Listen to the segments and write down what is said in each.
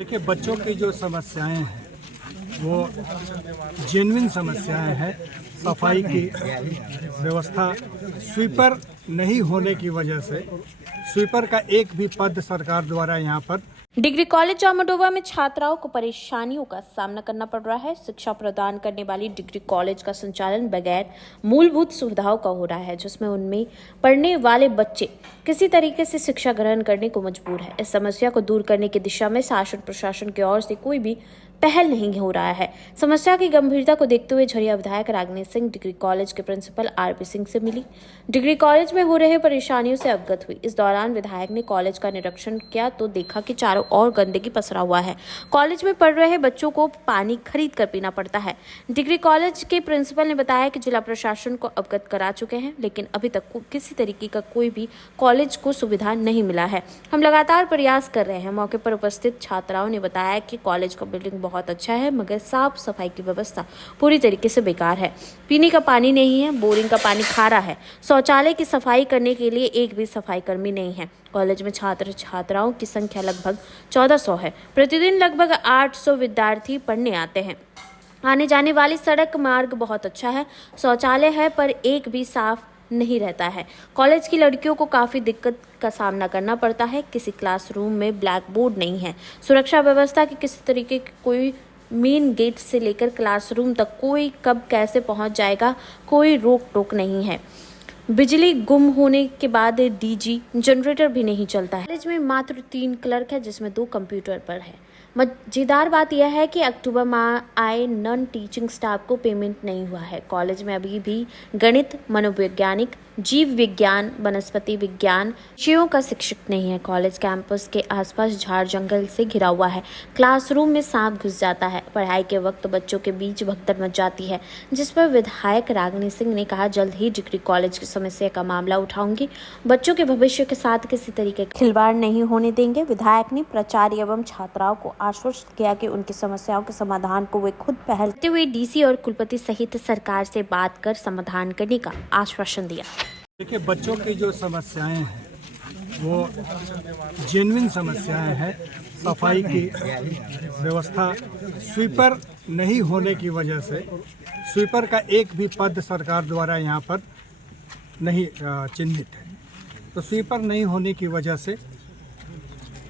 देखिए, बच्चों की जो समस्याएं हैं वो जेन्युइन समस्याएं हैं। सफाई की व्यवस्था, स्वीपर नहीं होने की वजह से स्वीपर का एक भी पद सरकार द्वारा यहाँ पर डिग्री कॉलेज जामडोवा में छात्राओं को परेशानियों का सामना करना पड़ रहा है। शिक्षा प्रदान करने वाली डिग्री कॉलेज का संचालन बगैर मूलभूत सुविधाओं का हो रहा है, जिसमें उनमें पढ़ने वाले बच्चे किसी तरीके से शिक्षा ग्रहण करने को मजबूर है। इस समस्या को दूर करने की दिशा में शासन प्रशासन की ओर से कोई भी पहल नहीं हो रहा है। समस्या की गंभीरता को देखते हुए झरिया विधायक रागिनी सिंह डिग्री कॉलेज के प्रिंसिपल आरपी सिंह से मिली, डिग्री कॉलेज में हो रहे परेशानियों से अवगत हुई। इस दौरान विधायक ने कॉलेज का निरीक्षण किया तो देखा कि चारों ओर गंदगी पसरा हुआ है। कॉलेज में पढ़ रहे बच्चों को पानी खरीद कर पीना पड़ता है। डिग्री कॉलेज के प्रिंसिपल ने बताया कि जिला प्रशासन को अवगत करा चुके हैं, लेकिन अभी तक किसी तरीके का कोई भी कॉलेज को सुविधा नहीं मिला है। हम लगातार प्रयास कर रहे हैं। मौके पर उपस्थित छात्राओं ने बताया कि कॉलेज का बिल्डिंग बहुत अच्छा है, मगर साफ सफाई की व्यवस्था पूरी तरीके से बेकार है। पीने का पानी नहीं है, बोरिंग का पानी खारा है। शौचालय की सफाई करने के लिए एक भी सफाई कर्मी नहीं है। कॉलेज में छात्र छात्राओं की संख्या लगभग 1400 है। प्रतिदिन लगभग 800 विद्यार्थी पढ़ने आते हैं। आने जाने वाली सड़क मार्ग बहुत अच्छा है, शौचालय है, पर एक भी साफ नहीं रहता है। कॉलेज की लड़कियों को काफी दिक्कत का सामना करना पड़ता है। किसी क्लासरूम में ब्लैक बोर्ड नहीं है। सुरक्षा व्यवस्था की किसी तरीके की कोई मेन गेट से लेकर क्लासरूम तक कोई कब कैसे पहुंच जाएगा, कोई रोक टोक नहीं है। बिजली गुम होने के बाद डीजी जनरेटर भी नहीं चलता है। कॉलेज में मात्र 3 क्लर्क है, जिसमें 2 कंप्यूटर पर है। मजेदार बात यह है कि अक्टूबर माह आए नॉन टीचिंग स्टाफ को पेमेंट नहीं हुआ है। कॉलेज में अभी भी गणित, मनोवैज्ञानिक, जीव विज्ञान, वनस्पति विज्ञान विषयों का शिक्षक नहीं है। कॉलेज कैंपस के आसपास झाड़ जंगल से घिरा हुआ है। क्लासरूम में सांप घुस जाता है। पढ़ाई के वक्त बच्चों के बीच भगदड़ मच जाती है, जिस पर विधायक रागिनी सिंह ने कहा, जल्द ही डिग्री कॉलेज की समस्या का मामला उठाऊंगी। बच्चों के भविष्य के साथ किसी तरीके का खिलवाड़ नहीं होने देंगे। विधायक ने प्राचार्य एवं छात्राओं को आश्वस्त किया कि उनकी समस्याओं के समाधान को वे खुद पहल करते हुए डीसी और कुलपति सहित सरकार से बात कर समाधान करने का आश्वासन दिया। देखिए, बच्चों की जो समस्याएं हैं वो जेन्युइन समस्याएं हैं। सफाई की व्यवस्था, स्वीपर नहीं होने की वजह से स्वीपर का एक भी पद सरकार द्वारा यहाँ पर नहीं चिन्हित है। तो स्वीपर नहीं होने की वजह से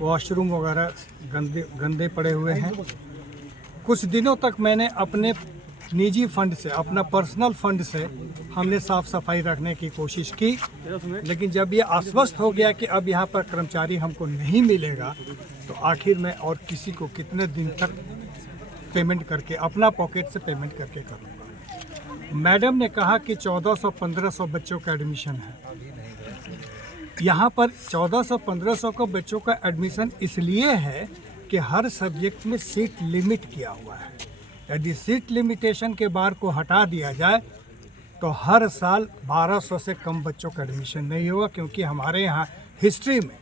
वॉशरूम वगैरह गंदे पड़े हुए हैं। कुछ दिनों तक मैंने अपने निजी फंड से, अपना पर्सनल फंड से हमने साफ सफाई रखने की कोशिश की, लेकिन जब ये आश्वस्त हो गया कि अब यहाँ पर कर्मचारी हमको नहीं मिलेगा, तो आखिर मैं और किसी को कितने दिन तक पेमेंट करके, अपना पॉकेट से पेमेंट करके करूँगा। मैडम ने कहा कि 1400-1500 बच्चों का एडमिशन है। यहाँ पर 1400-1500 को बच्चों का एडमिशन इसलिए है कि हर सब्जेक्ट में सीट लिमिट किया हुआ है। यदि सीट लिमिटेशन के बार को हटा दिया जाए तो हर साल 1200 से कम बच्चों का एडमिशन नहीं होगा, क्योंकि हमारे यहाँ हिस्ट्री में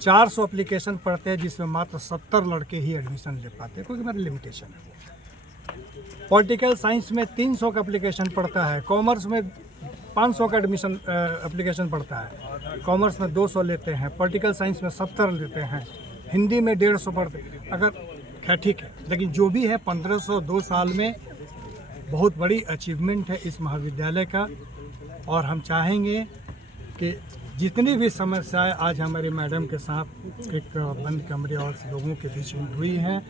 400 एप्लीकेशन पढ़ते हैं, जिसमें मात्र 70 लड़के ही एडमिशन ले पाते हैं, क्योंकि मेरा लिमिटेशन है। पॉलिटिकल साइंस में 300 का एप्लीकेशन पढ़ता है, कॉमर्स में 500 का एडमिशन एप्लीकेशन पढ़ता है, कॉमर्स में 200 लेते हैं, पॉलिटिकल साइंस में 70 लेते हैं, हिंदी में 150 पढ़ते हैं। अगर खैर ठीक है, लेकिन जो भी है 1500 2 साल में बहुत बड़ी अचीवमेंट है इस महाविद्यालय का। और हम चाहेंगे कि जितनी भी समस्याएं आज हमारे मैडम के साथ एक बंद कमरे और लोगों के बीच में हुई हैं,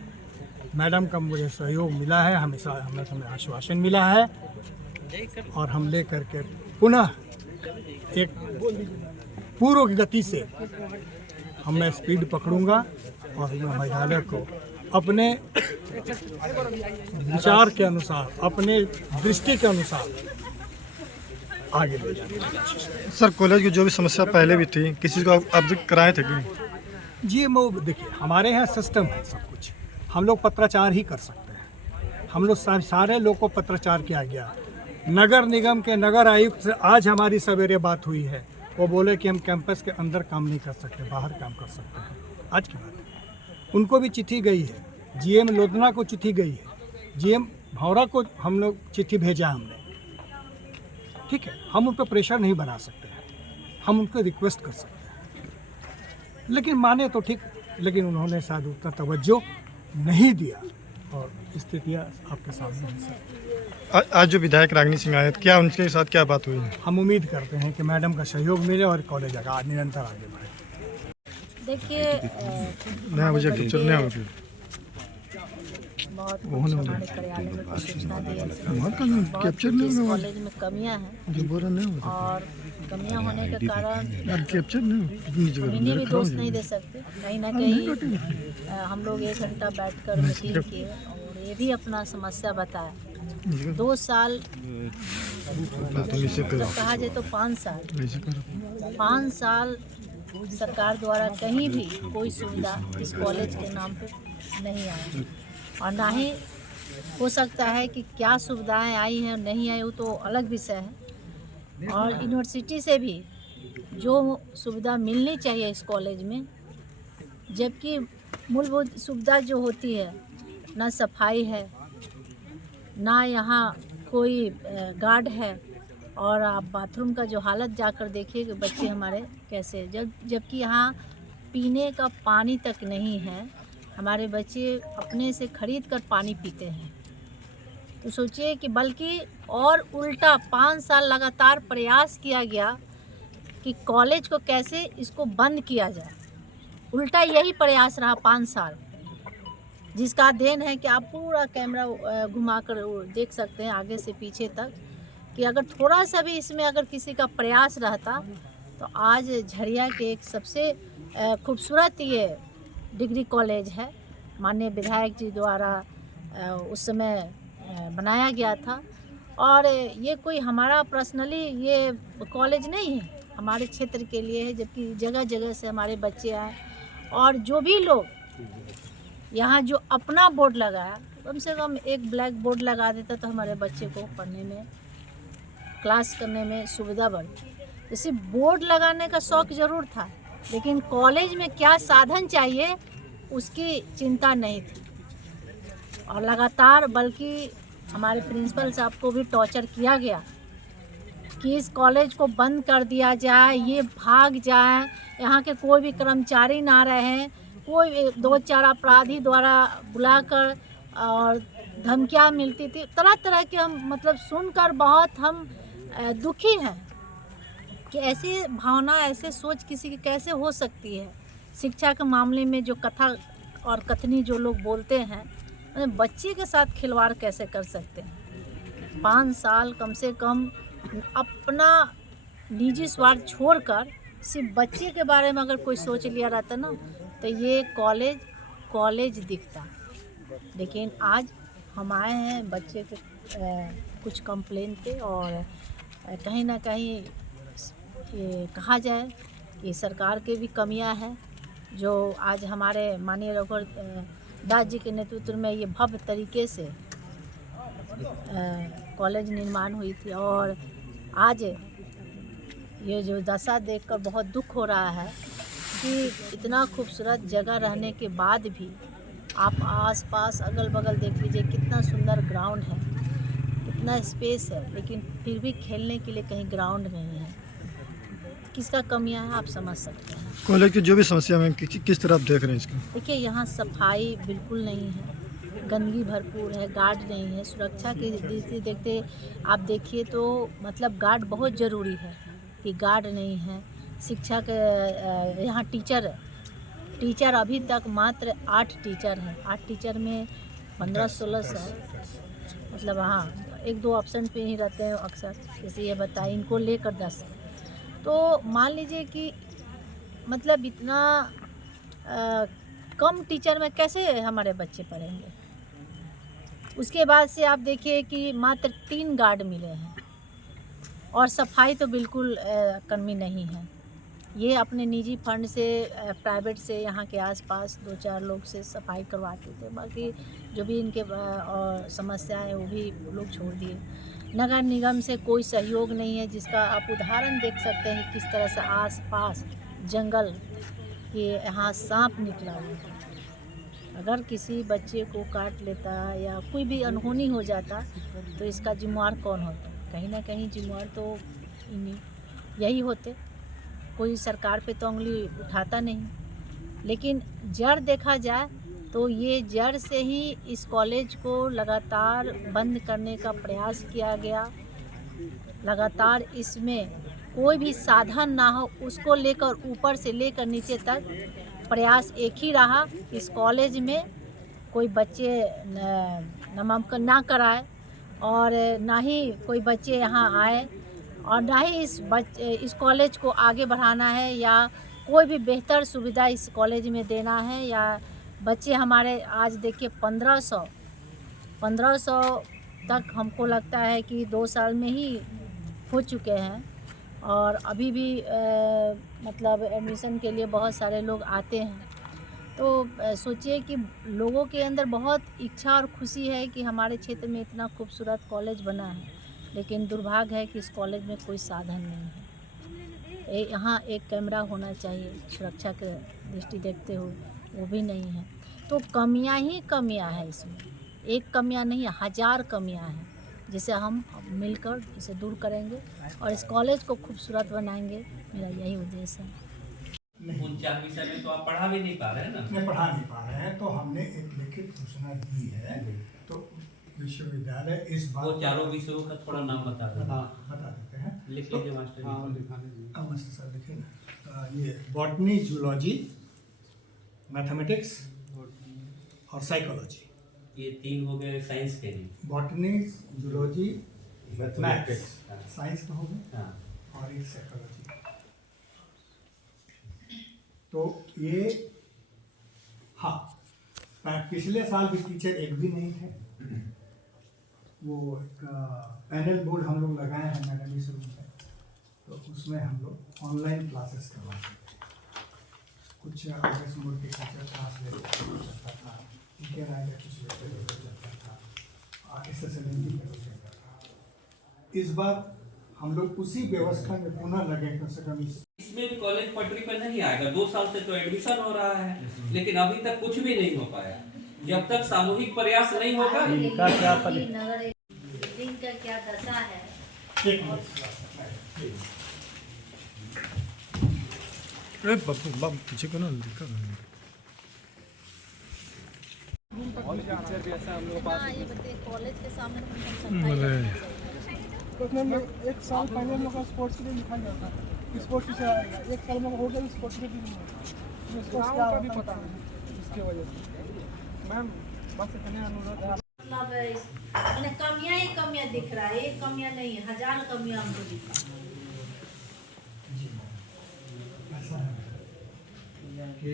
मैडम का मुझे सहयोग मिला है, हमें आश्वासन मिला है, और हम ले करके पुनः एक पूर्व गति से मैं स्पीड पकड़ूंगा और विद्यालय को अपने विचार के अनुसार, अपने दृष्टि के अनुसार आगे ले जाएंगे। सर, कॉलेज की जो भी समस्या पहले भी थी, किसी को अवगत कराए थे कि जी? वो देखिए, हमारे यहाँ सिस्टम है सब कुछ। हम लोग पत्राचार ही कर सकते हैं। हम लोग सारे लोग को पत्राचार किया गया। नगर निगम के नगर आयुक्त से आज हमारी सवेरे बात हुई है। वो बोले कि हम कैंपस के अंदर काम नहीं कर सकते, बाहर काम कर सकते हैं। आज की बात है। उनको भी चिट्ठी गई है, जीएम लोधना को चिट्ठी गई है, जीएम भौरा को हम लोग चिट्ठी भेजा हमने। ठीक है, हम उन पर प्रेशर नहीं बना सकते हैं, हम उनको रिक्वेस्ट कर सकते हैं, लेकिन माने तो ठीक, लेकिन उन्होंने शायद उतना तवज्जो नहीं दिया और स्थितियाँ आपके सामने हैं सर। आज जो विधायक रागिनी सिंह आए, क्या उनके साथ क्या बात हुई है? हम उम्मीद करते हैं कि मैडम का सहयोग मिले और कॉलेज निरंतर आगे बढ़े। देखिए नया वजह कैप्चर नहीं होगी। बहुत कुछ हमारे कार्यालय में कुछ सूचना दी है। बहुत कैप्चर कुछ नहीं इस होगा। कॉलेज में कमियां हैं जो बोल रहा नहीं होगा। और कमियां होने के कारण कैप्चर नहीं कितनी जगह इन्हें भी दोष नहीं दे सकते। कहीं ना कहीं हम लोग 1 घंटा बैठकर मीटिंग किए और ये भी अपना समस्या बताया। 2 साल मतलब कहा जाए तो 5 साल 5 साल सरकार द्वारा कहीं भी कोई सुविधा इस कॉलेज के नाम पे नहीं आई और ना ही हो सकता है कि क्या सुविधाएं आई हैं और नहीं आई वो तो अलग विषय है। और यूनिवर्सिटी से भी जो सुविधा मिलनी चाहिए इस कॉलेज में, जबकि मूलभूत सुविधा जो होती है, ना सफाई है, ना यहाँ कोई गार्ड है और आप बाथरूम का जो हालत जाकर देखिए कि बच्चे हमारे कैसे, जबकि यहाँ पीने का पानी तक नहीं है। हमारे बच्चे अपने से खरीद कर पानी पीते हैं। तो सोचिए कि बल्कि और उल्टा 5 साल लगातार प्रयास किया गया कि कॉलेज को कैसे इसको बंद किया जाए। उल्टा यही प्रयास रहा 5 साल, जिसका देन है कि आप पूरा कैमरा घुमाकर देख सकते हैं आगे से पीछे तक कि अगर थोड़ा सा भी इसमें अगर किसी का प्रयास रहता तो आज झरिया के एक सबसे खूबसूरत ये डिग्री कॉलेज है, माननीय विधायक जी द्वारा उस समय बनाया गया था। और ये कोई हमारा पर्सनली ये कॉलेज नहीं है, हमारे क्षेत्र के लिए है, जबकि जगह जगह से हमारे बच्चे आए और जो भी लोग यहाँ जो अपना बोर्ड लगाया, कम से कम एक ब्लैक बोर्ड लगा देता तो हमारे बच्चे को पढ़ने में, क्लास करने में सुविधा बढ़ती। जैसे बोर्ड लगाने का शौक़ ज़रूर था, लेकिन कॉलेज में क्या साधन चाहिए उसकी चिंता नहीं थी। और लगातार बल्कि हमारे प्रिंसिपल साहब को भी टॉर्चर किया गया कि इस कॉलेज को बंद कर दिया जाए, ये भाग जाए, यहाँ के कोई भी कर्मचारी ना रहें। कोई 2-4 अपराधी द्वारा बुलाकर और धमकियाँ मिलती थी, तरह तरह के। हम मतलब सुनकर बहुत हम दुखी हैं कि ऐसी भावना, ऐसे सोच किसी की कैसे हो सकती है। शिक्षा के मामले में जो कथा और कथनी जो लोग बोलते हैं, बच्चे के साथ खिलवाड़ कैसे कर सकते हैं। 5 साल कम से कम अपना निजी स्वार्थ छोड़कर सिर्फ बच्चे के बारे में अगर कोई सोच लिया रहता ना तो ये कॉलेज दिखता। लेकिन आज हम आए हैं बच्चे के कुछ कंप्लेंट पे और कहीं ना कहीं ये कहा जाए कि सरकार के भी कमियां हैं, जो आज हमारे माननीय रघुवर दास जी के नेतृत्व में ये भव्य तरीके से कॉलेज निर्माण हुई थी। और आज ये जो दशा देखकर बहुत दुख हो रहा है कि इतना खूबसूरत जगह रहने के बाद भी आप आसपास अगल बगल देख लीजिए, कितना सुंदर ग्राउंड है, कितना स्पेस है, लेकिन फिर भी खेलने के लिए कहीं ग्राउंड नहीं है। किसका कमियां है आप समझ सकते हैं। कॉलेज की जो भी समस्या में किस तरह आप देख रहे हैं इसको? देखिए, यहाँ सफाई बिल्कुल नहीं है, गंदगी भरपूर है, गार्ड नहीं है। सुरक्षा की दृष्टि देखते आप देखिए तो मतलब गार्ड बहुत ज़रूरी है कि गार्ड नहीं है। शिक्षा के यहाँ टीचर अभी तक मात्र 8 टीचर हैं। 8 टीचर में 15-16 साल मतलब हाँ 1-2 ऑप्शन पे ही रहते हैं अक्सर। जैसे ये बताइए, इनको लेकर 10, तो मान लीजिए कि मतलब इतना कम टीचर में कैसे हमारे बच्चे पढ़ेंगे। उसके बाद से आप देखिए कि मात्र 3 गार्ड मिले हैं और सफाई तो बिल्कुल कमी नहीं है। ये अपने निजी फंड से प्राइवेट से यहाँ के आसपास 2-4 लोग से सफाई करवाते थे, बाकी जो भी इनके समस्या है वो भी लोग छोड़ दिए। नगर निगम से कोई सहयोग नहीं है, जिसका आप उदाहरण देख सकते हैं किस तरह से आसपास जंगल के यहाँ सांप निकला हुआ है। अगर किसी बच्चे को काट लेता या कोई भी अनहोनी हो जाता तो इसका जिम्मेवार कौन होता? कहीं ना कहीं जिम्मेवार तो यही होते। कोई सरकार पे तो उंगली उठाता नहीं। लेकिन जड़ देखा जाए तो ये जड़ से ही इस कॉलेज को लगातार बंद करने का प्रयास किया गया। लगातार इसमें कोई भी साधन ना हो उसको लेकर ऊपर से लेकर नीचे तक प्रयास एक ही रहा। इस कॉलेज में कोई बच्चे नामांकन ना कराए और ना ही कोई बच्चे यहाँ आए और ना ही इस कॉलेज को आगे बढ़ाना है या कोई भी बेहतर सुविधा इस कॉलेज में देना है। या बच्चे हमारे आज देखिए 1500 तक हमको लगता है कि 2 साल में ही हो चुके हैं और अभी भी मतलब एडमिशन के लिए बहुत सारे लोग आते हैं। तो सोचिए कि लोगों के अंदर बहुत इच्छा और खुशी है कि हमारे क्षेत्र में इतना खूबसूरत कॉलेज बना है, लेकिन दुर्भाग्य है कि इस कॉलेज में कोई साधन नहीं है। यहाँ एक कैमरा होना चाहिए सुरक्षा के दृष्टि देखते हुए, वो भी नहीं है। तो कमियां ही कमियां हैं इसमें, एक कमियां नहीं 1000 कमियां हैं जिसे हम मिलकर इसे दूर करेंगे और इस कॉलेज को खूबसूरत बनाएंगे। मेरा यही उद्देश्य है। उन 4 विषय में तो आप पढ़ा भी नहीं पा रहे हैं ना। नहीं पढ़ा नहीं पा रहे हैं, तो हमने एक लिखित घोषणा दी है। तो विश्वविद्यालय इस बात वो चारों विषयों का थोड़ा नाम बता बता देते हैं। लिख लीजिए मास्टर जी। मास्टर साहब लिखिए ना। ये बॉटनी, जूलॉजी, मैथमेटिक्स और साइकोलॉजी। ये 3 हो गए साइंस के लिए। बॉटनी, जूलॉजी, मैथ्स साइंस का हो गया हाँ। और एक साइकोलॉजी। तो ये हाँ, पिछले साल भी टीचर एक भी नहीं थे। वो एक पैनल बोर्ड हम लोग लगाए हैं मैडम इस रूम में, तो उसमें हम लोग ऑनलाइन क्लासेस करवाते थे। कुछ अगस्त मोड के टीचर क्लास लेता था, के राय का कुछ लेता था, SSLC का लेता था। इस बार हम लोग उसी व्यवस्था में पुनः लगे, कम से कम इसमें भी कॉलेज पटरी पर नहीं आएगा। 2 साल से तो एडमिशन हो रहा है, लेकिन अभी तक कुछ भी नहीं हो पाया। जब तक सामूहिक प्रयास नहीं होगा। इनका क्या दशा है। पीछे को ना दिक्कत ये बताइए कॉलेज के सामने एक साल पहले हम लोग का स्पोर्ट्स के लिए लिखा गया था, स्पोर्ट्स से आएगा। एक साल में हो गया स्पोर्ट्स के लिए स्पोर्ट्स का भी पता है। इसके वजह से मैम बस इतने अनुरोध है। मतलब कमियां ही कमियां दिख रहा है, एक कमियां नहीं 1000 कमियां हमको दिख रहा है। ऐसा है कि